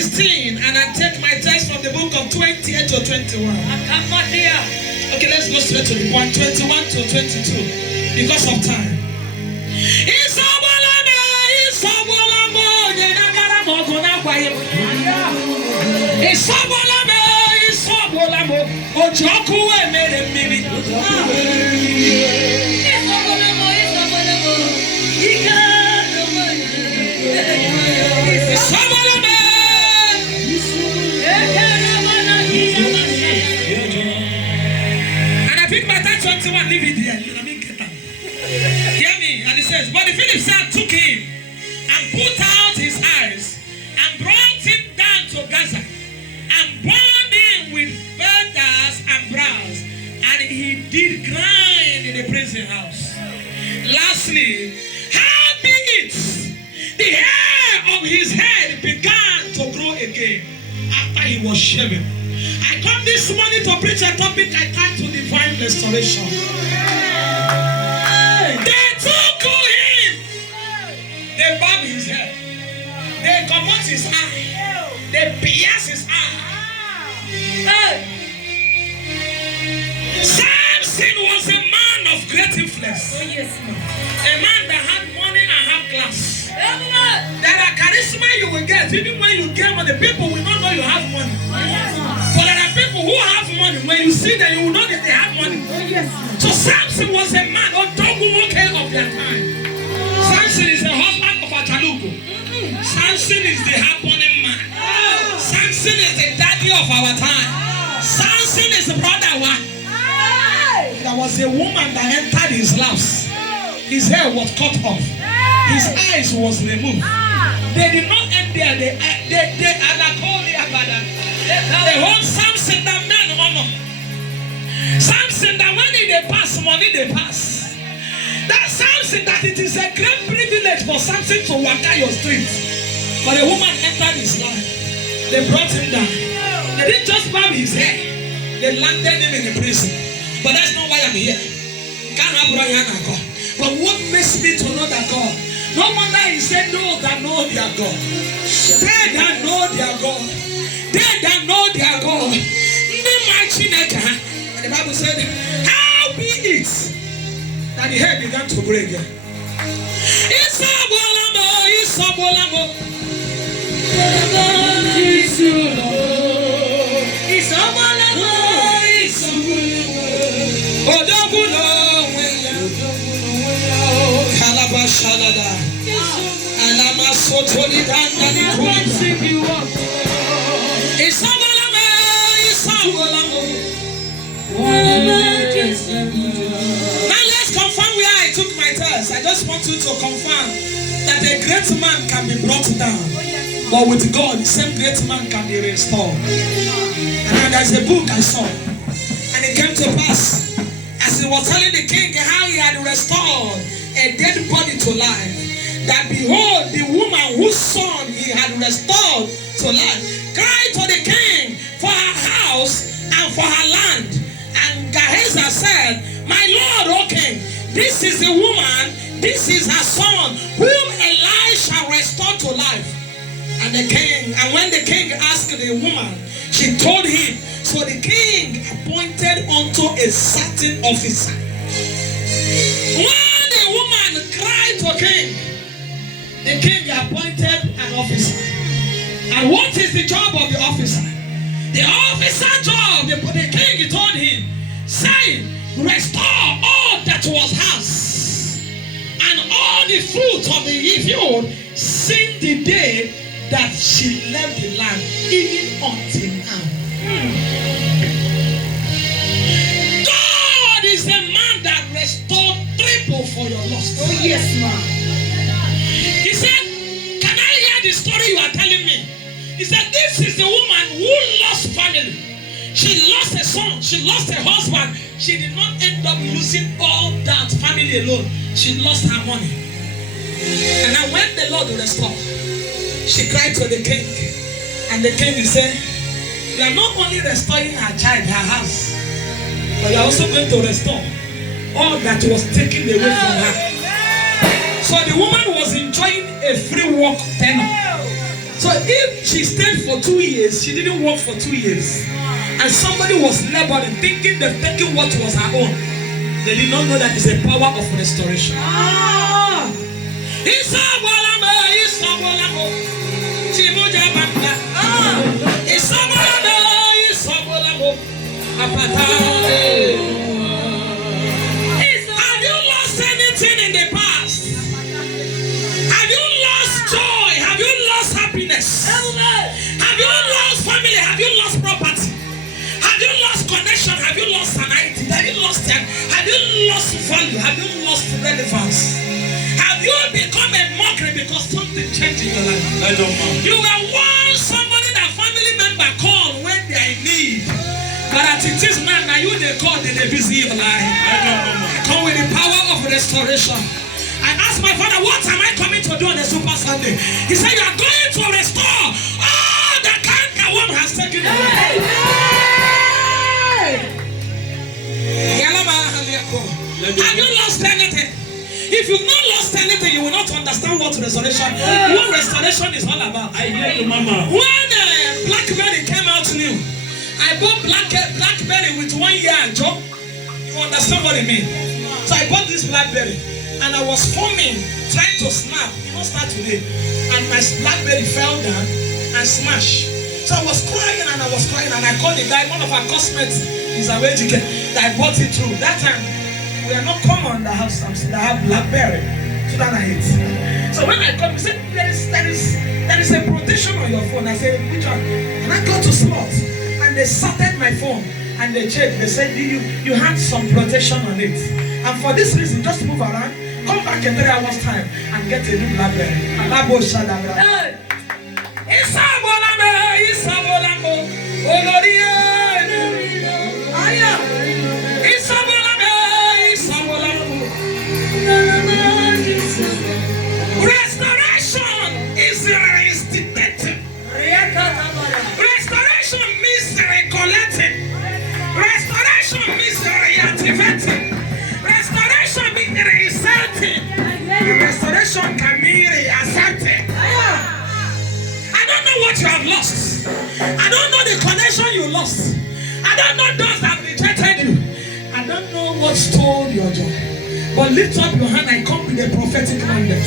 16, and I take my text from the book of 28 to 21. Okay, let's go straight to the point. 21 to 22, because of time. And I pick my text 21, leave it there. Hear me? And it says, but the Philistine took him and put out his eyes and brought him down to Gaza and bound him with feathers and brass, and he did grind in the prison house. Lastly, howbeit the hair of his head began to grow again after he was shaven. I come this morning to preach a topic I titled Divine Restoration. They took him, they bound his head, they command his eye, they pierce his eye. Samson was a man of great influence. A man that had money and had class. There are charisma you will get. Even when you get money, people will not know you have money. But there are people who have money. When you see them, you will know that they have money. So Samson was a man of their time. Samson is the husband of Atalugo. Samson is the happening man. Samson is the daddy of our time. Samson is the brother one. There was a woman that entered his laps. His hair was cut off. His eyes was removed. They did not end there. They hold Samson that man honor. Samson that when they pass money, they pass. That Samson that it is a great privilege for Samson to walk out your streets. But a woman entered his life. They brought him down. They didn't just barb his hair. They landed him in the prison. But that's not why I'm here. But what makes me to know that God? No wonder he said, those that know their God. They that know their God. They that know their God. And the Bible said, how be it that the hair began to grow again? Now let's confirm where I took my test. I just want you to confirm that a great man can be brought down, but with God, the same great man can be restored. And there's a book I saw, and it came to pass as he was telling the king how he had restored a dead body to life, that behold, the woman whose son he had restored to life cried to the king for her house and for her land. And Gehazi said, my lord, O king, this is the woman, this is her son, whom Elisha restored to life. And when the king asked the woman, she told him. So the king appointed unto a certain officer. When the woman cried to king, the king appointed an officer. And what is the job of the officer? The officer job, the king told him, saying, restore all that was hers, and all the fruit of the field since the day that she left the land, even until now. God is the man that restored triple for your loss. Oh yes, ma'am. He said, can I hear the story you are telling me? He said, this is the woman who lost family. She lost a son, she lost a husband. She did not end up losing all that family alone. She lost her money. And now when the Lord restored, she cried to the king. And the king said, you are not only restoring her child, her house, but you are also going to restore all that was taken away from her. So the woman was enjoying a free work tenure. So if she stayed for 2 years, she didn't work for 2 years, and somebody was laboring, thinking they've taken what was her own, they did not know that it's a power of restoration. Have you lost anything in the past? Have you lost joy? Have you lost happiness? Have you lost family? Have you lost property? Have you lost connection? Have you lost sanity? Have you lost time? Have you lost value? Have you lost relevance? Have you become a mockery because something changed in your life? I don't know. You were once somebody that family member call when they are in need. But as it is now, you they call, they busy your life. I come with the power of restoration. I asked my father, what am I coming to do on a Super Sunday? He said, you are going to restore all the canker worm has taken away. Have you lost anything? If you've not lost anything, you will not understand what restoration is. What restoration is all about. I hear you, Mama. When Blackberry came out new, I bought Blackberry with 1 year job. You understand what I mean? So I bought this Blackberry and I was foaming, trying to snap. It won't start today. And my Blackberry fell down and smashed. So I was crying and I was crying and I called the guy, one of our customers, he's away to get that I bought it through. That time, we are not common that have something that have Blackberry. 2008. So when I called, he said, there is a protection on your phone. I said, which one? And I got to slot. And they sorted my phone and they checked. They said, you had some protection on it. And for this reason, just move around, come back in 3 hours time and get a new Blackberry. Restoration is reinstated. Restoration means recollecting. Restoration means reactivating. Restoration means resetting. Restoration can mean reaccepting. I don't know what you have lost. I don't know the connection you lost. I don't know those that rejected you. I don't know what stole your joy. But lift up your hand and come with a prophetic mandate.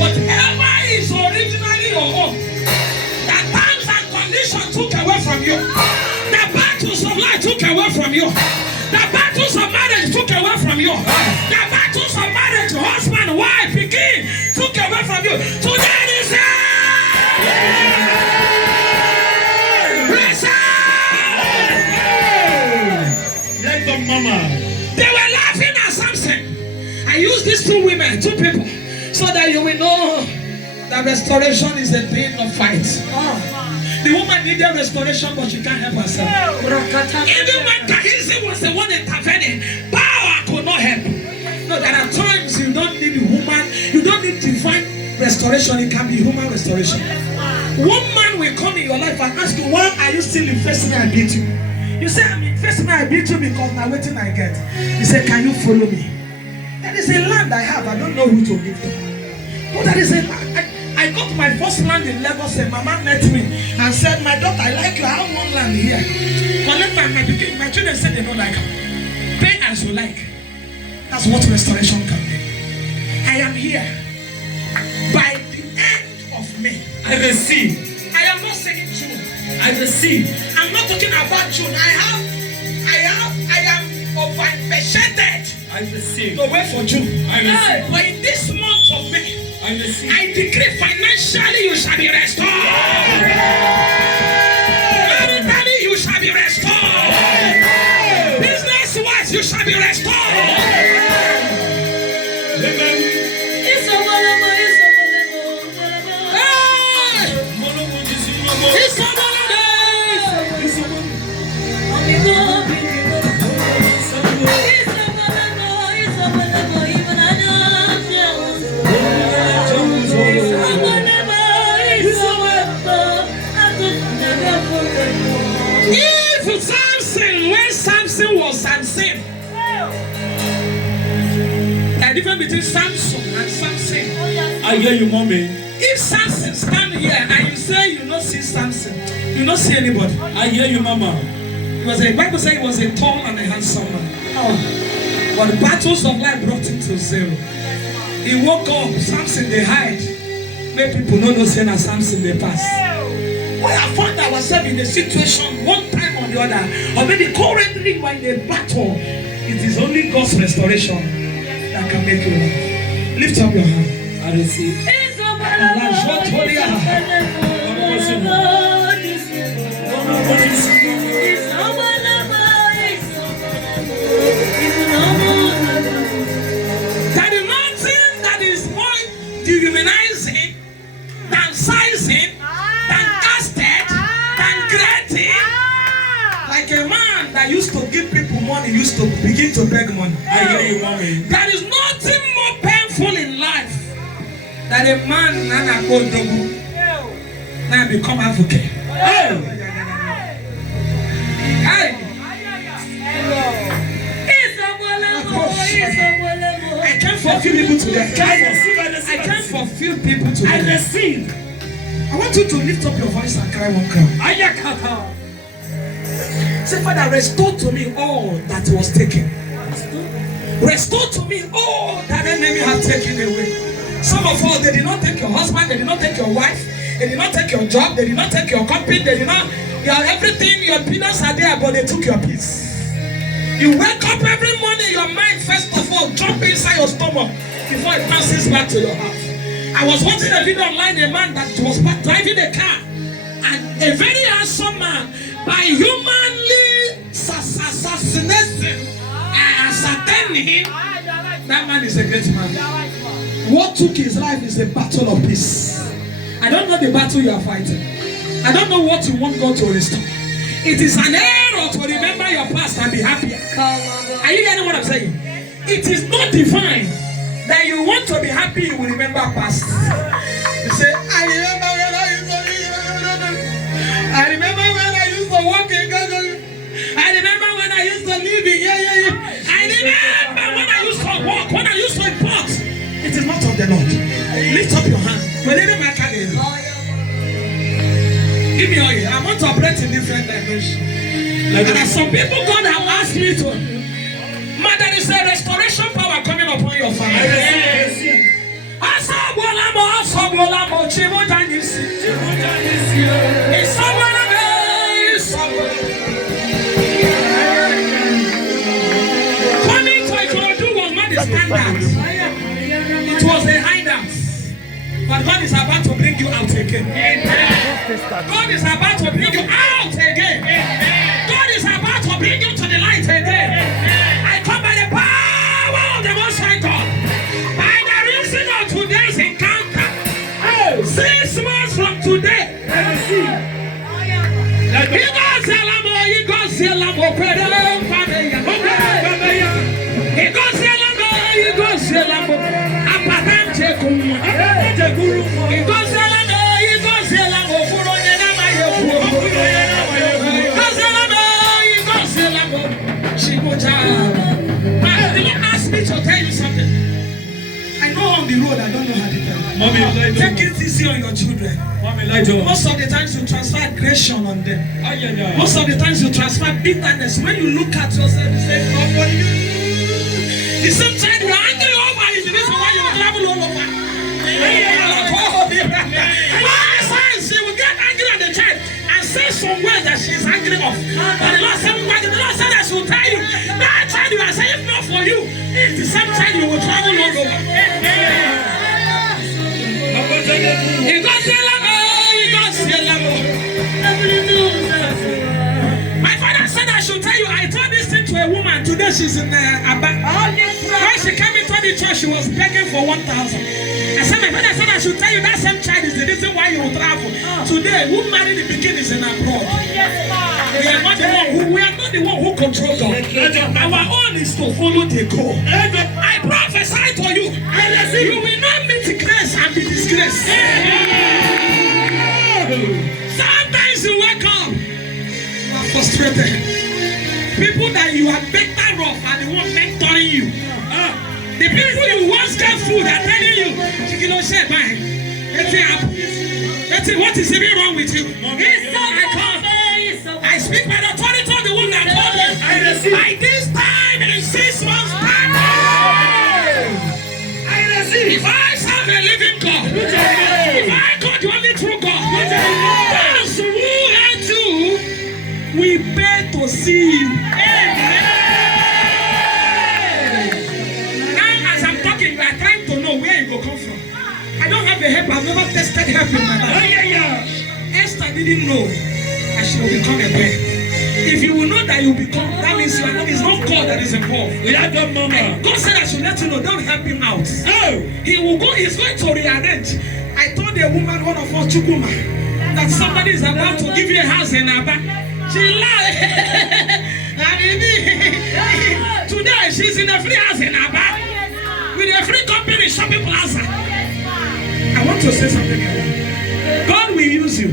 Whatever is originally your own, the times and conditions took away from you, the battles of life took away from you, the battles of marriage took away from you, the battles of marriage, husband, wife, begin took away from you. Today is let the mama. They were laughing at Samson. I use these 2 women, 2 people, so that you will know that restoration is a thing of fight. The woman needed restoration, but she can't help herself. Even when Kahisi was the one intervening, power could not help. No, there are times you don't need a woman, you don't need divine restoration, it can be human restoration. One man will come in your life and ask you, why are you still in first me I beat you? You say, I'm in first me I beat you because now waiting I get. He said, can you follow me? There is a land I have, I don't know who to give to. But there is a land. I got my first land in Lagos and Mama met me and said, my daughter, I like you, I have one land here. Collect my children said they don't like her. Pay as you like. That's what restoration can be. I am here. By the end of May, I receive. I am not saying June. I receive. I'm not talking about June. I am over-impatient. I receive. To wait for June. I receive. But in this month of May, I receive. I decree financially you shall be restored. Maritally you shall be restored. Business-wise you shall be restored. If Samson, when Samson was Samson, the difference between Samson and Samson. I hear you, mommy. If Samson stand here and you Samson. You don't see anybody. I hear you, Mama. He was a Bible says he was a tall and a handsome man. But the battles of life brought him to zero. He woke up, Samson they hide. Many people don't know saying that Samson they pass. We have found ourselves in a situation one time or the other, or maybe currently we're in a battle. It is only God's restoration that can make you laugh. Lift up your hand. I receive. There is nothing that is more dehumanizing than sizing, than casted, than creating. Like a man that used to give people money used to begin to beg money. I hear you, Mommy. There is nothing more painful in life than a man now become advocate. I can't fulfill people today. I can't fulfill people today. I receive. I want you to lift up your voice and cry one cry. Say, Father, restore to me all that was taken. Restore to me all that the enemy has taken away. Some of us, they did not take your husband, they did not take your wife, they did not take your job, they did not take your company, they did not, everything, your peanuts are there, but they took your peace. You wake up every morning, your mind first of all jump inside your stomach before it passes back to your heart. I was watching a video online, a man that was driving a car, and a very handsome man, by humanly assassinating him, that man is a great man. What took his life is the battle of peace. I don't know the battle you are fighting. I don't know what you want God to restore. It is an error to remember your past and be happier. Are you getting what I'm saying? It is not divine that you want to be happy, you will remember past. You say, I remember when I used to walk in Gaga. I remember when I used to live in I remember when I used to walk, when I used to import. It is not of the Lord. Lift up your hand. Give me oil. I want to operate in different dimensions. And as some people God have asked me to. Man, there is a restoration power coming upon your family. Coming to Ikorodu was not the standard. It was a hideout. But God is about to bring you out again. God is about to bring you out again. God is about to bring you to the light again. I come by the power of the Most High God. By the reason of today's encounter. 6 months from today. Ask me to tell you something. I know on the road, I don't know how to tell. Mommy, take it easy on your children. Most of the times you transfer aggression on them. Most of the times you transfer bitterness. When you look at yourself, you say, God, what do you do? The same time you are angry over is the reason why you travel all over. She will get angry at the child and say some words that she is angry of. But the Lord said that she will tell you, that child you are saying, if not for you, it's the same time you will travel all over. My father said I should tell you, I told this thing to a woman. Today she's in Abba. When she came into the church, she was begging for 1,000. I said, my father said I should tell you that same child is the reason why you will travel. Today, who married the beginning is in abroad. We are not the one who control God. Our own is to follow the goal. I prophesy to you, you will not meet grace and be disgraced. Sometimes you wake up, you are frustrated. People that you are better off are the ones mentoring you. The people you once gave food are telling you, you know, say, bye. Let What is even wrong with you? I speak by the authority of the one that called you. By this time in 6 months' time, if I serve a living God, if I call the only true God, those who hate you, we pay to see you. Now, as I'm talking, you are trying to know where you go come from. I don't have a help. I've never tested help in my life. Esther didn't know that she will become a bear. If you will know that you become, that means you are not, it's not God that is involved. God said I should let you know, don't help him out. He will go, he's going to rearrange. I told a woman, one of us, Chukuma, that somebody is about to give you a house in Aba. She lied. Today she's in a free house in Aba with a free company shopping plaza. I want to say something here. God will use you.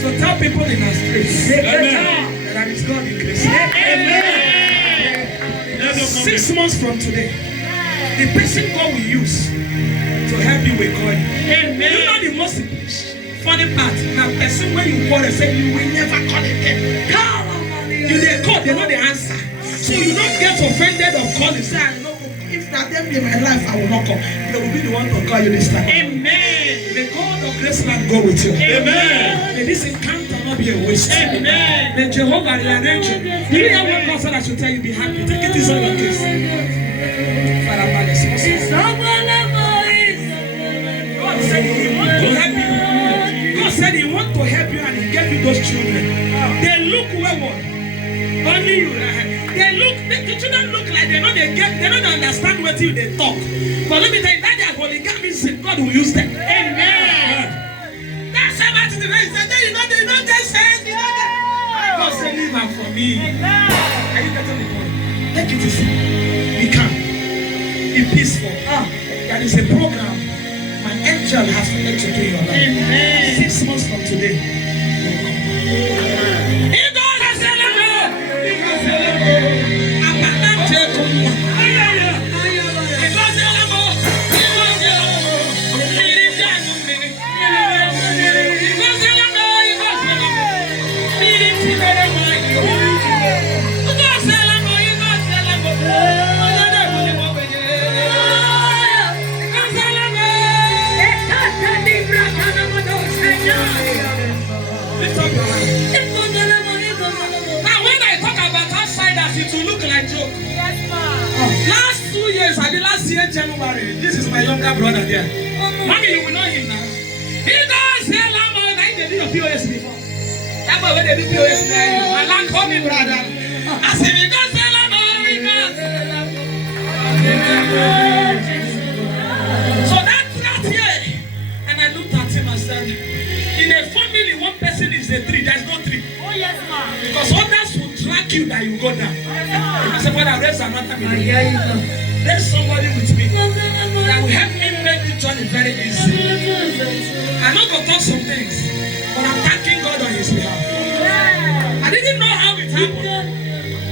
So tell people in our streets that is God in Graceland. 6 months from today, the person God will use to help you will call you. You know the most funny part? Now, person when you call and say you will never call again. You they call, they know the answer. So you don't get offended or call and say, I know if not them in my life, I will not call. They will be the one to call you this time. Amen. May God of Graceland go with you. Amen. May this encounter not be a waste. Amen. May Jehovah rearrange you. You hear what God said I should tell you, be happy. Take it easy on your case. Father, God said He want to help you. God said He want to help you and He gave you those children. They look wayward. Only you. They look, the children look like they don't understand what you they talk. But let me tell you, that they are polygamism, God will use them. Amen. That's how much the race said, you know, they don't just say it. God said, leave her for me. Are you getting the point? Take it easy. We can be peaceful. There is a program my angel has led to do in your life. Amen. 6 months from today. It will look like joke. Last 2 years, I did last year January. This is my younger brother there. Mommy, you will know him now. He does say Lambo. I did the POS before. That's why when they do POS, my land called me brother. I said, he does say Lambo. So that year, and I looked at him and said, in a family, one person is a 3. There's no 3. Oh yes, ma'am. Because others will track you that you go down. I said, Father, raise another me. There's somebody with me that will help me make the journey very easy. I'm not going to talk some things, but I'm thanking God on His behalf. I didn't know how it happened.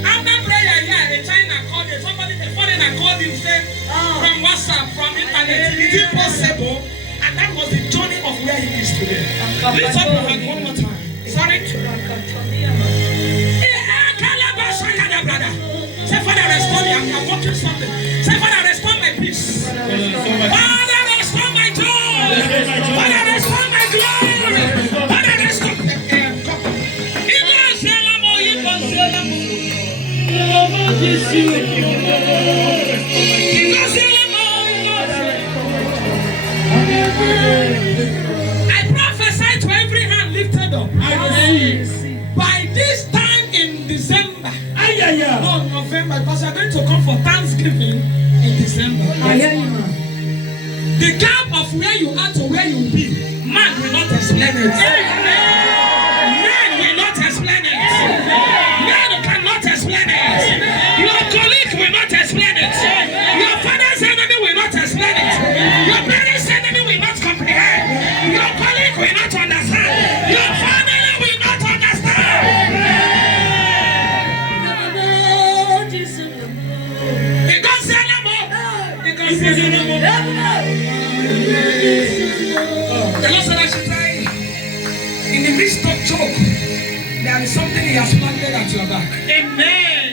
After prayer here, a China called him, somebody, a foreigner called him, said, from WhatsApp, from internet, is it possible? And that was the journey of where he is today. Lift up your hand one more time. Sorry. Brother. Say, Father, restore me. I'm working something. Say, Father, restore my peace. Father, restore my joy. Father, restore my glory. Father, restore. I prophesy to every hand lifted up. By this time in December, no, November, because we are going to come for Thanksgiving in December. The gap of where you are to where you will be, man will not explain it. Man will not explain it. Man cannot explain it. Your colleague will not explain it. Your father's enemy will not explain it. Your parents' enemy will not comprehend. Your colleague will not understand. Your family will not understand. The Lord said I should say, this not joke. There is something he has planted at your back. Amen.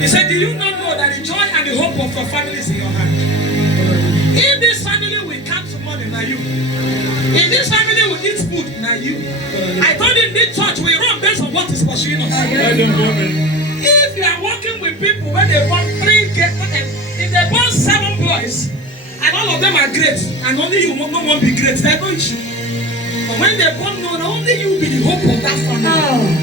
He said, do you not know that the joy and the hope of your family is in your hand? If this family will count money, now you. If this family will eat food, now you. I told him this church will run based on what is pursuing us. If you are working with people when they want 3 kids, if they born 7 boys, and all of them are great, and only you no one be great, there's no issue. But when they born, no, only you will be the hope of that family.